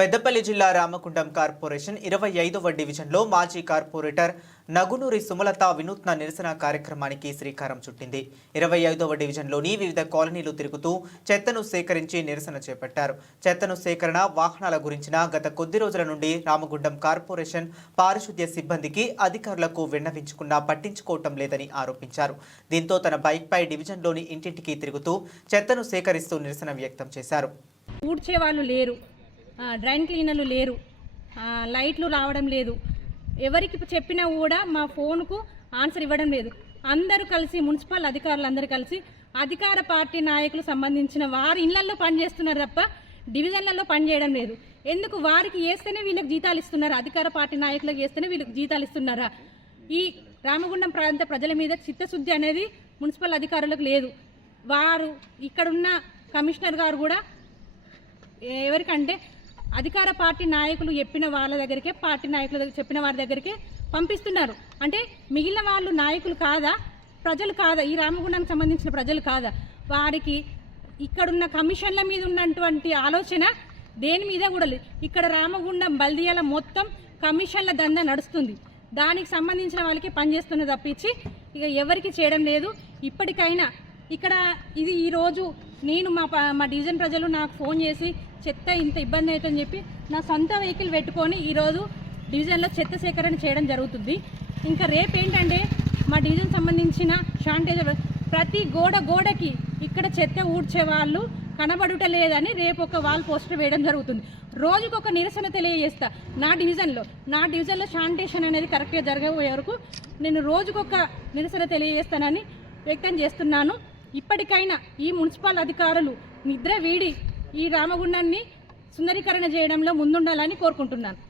పెద్దపల్లి జిల్లా రామగుండం కార్పొరేషన్ ఇరవై ఐదవ డివిజన్లో మాజీ కార్పొరేటర్ నగునూరి సుమలత వినూత్న నిరసన కార్యక్రమానికి శ్రీకారం చుట్టింది. ఇరవై ఐదవ డివిజన్లోని వివిధ కాలనీలు తిరుగుతూ చెత్తను సేకరించి నిరసన చేపట్టారు. చెత్తను సేకరణ వాహనాల గురించిన గత కొద్ది రోజుల నుండి రామగుండం కార్పొరేషన్ పారిశుద్ధ్య సిబ్బందికి అధికారులకు విన్నవించుకున్నా పట్టించుకోవటం లేదని ఆరోపించారు. దీంతో తన బైక్పై డివిజన్లోని ఇంటింటికి తిరుగుతూ చెత్తను సేకరిస్తూ నిరసన వ్యక్తం చేశారు. ఊడ్చే వాళ్ళు లేరు. డ్రైన్ క్లీనర్లు లేరు. లైట్లు రావడం లేదు. ఎవరికి చెప్పినా కూడా మా ఫోన్కు ఆన్సర్ ఇవ్వడం లేదు. అందరూ కలిసి మున్సిపల్ అధికారులు అందరూ కలిసి అధికార పార్టీ నాయకులు సంబంధించిన వారి ఇళ్ళలో పనిచేస్తున్నారు తప్ప డివిజన్లలో పనిచేయడం లేదు. ఎందుకు? వారికి వేస్తేనే వీళ్ళకి జీతాలు ఇస్తున్నారు. అధికార పార్టీ నాయకులకు వేస్తేనే వీళ్ళకి జీతాలు ఇస్తున్నారా? ఈ రామగుండం ప్రాంత ప్రజల మీద చిత్తశుద్ధి అనేది మున్సిపల్ అధికారులకు లేదు. వారు ఇక్కడున్న కమిషనర్ గారు కూడా ఎవరికంటే అధికార పార్టీ నాయకులు చెప్పిన వాళ్ళ దగ్గరికే పార్టీ నాయకుల దగ్గర చెప్పిన వారి దగ్గరికే పంపిస్తున్నారు. అంటే మిగిలిన వాళ్ళు నాయకులు కాదా? ప్రజలు కాదా? ఈ రామగుండానికి సంబంధించిన ప్రజలు కాదా? వారికి ఇక్కడున్న కమిషన్ల మీద ఉన్నటువంటి ఆలోచన దేని మీద కూడా లేదు. ఇక్కడ రామగుండం బల్దియాల మొత్తం కమిషన్ల దందా నడుస్తుంది. దానికి సంబంధించిన వాళ్ళకి పనిచేస్తున్న తప్పించి ఇక ఎవరికి చేయడం లేదు. ఇప్పటికైనా ఇక్కడ ఇది ఈరోజు నేను మా ప- మా డివిజన్ ప్రజలు నాకు ఫోన్ చేసి చెత్త ఇంత ఇబ్బంది అవుతుందని చెప్పి నా సొంత వెహికల్ పెట్టుకొని ఈరోజు డివిజన్లో చెత్త సేకరణ చేయడం జరుగుతుంది. ఇంకా రేపు ఏంటంటే మా డివిజన్ సంబంధించిన శానిటైజర్ ప్రతి గోడ గోడకి ఇక్కడ చెత్త ఊడ్చే వాళ్ళు కనబడుట లేదని రేపు ఒక వాల్ పోస్టర్ వేయడం జరుగుతుంది. రోజుకొక ఒక నిరసన తెలియజేస్తా. నా డివిజన్లో నా డివిజన్లో శానిటేషన్ అనేది కరెక్ట్గా జరగబోయే వరకు నేను రోజుకొక నిరసన తెలియజేస్తానని వ్యక్తం చేస్తున్నాను. ఇప్పటికైనా ఈ మున్సిపల్ అధికారులు నిద్ర వీడి ఈ రామగుండాన్ని సుందరీకరణ చేయడంలో ముందుండాలని కోరుకుంటున్నాను.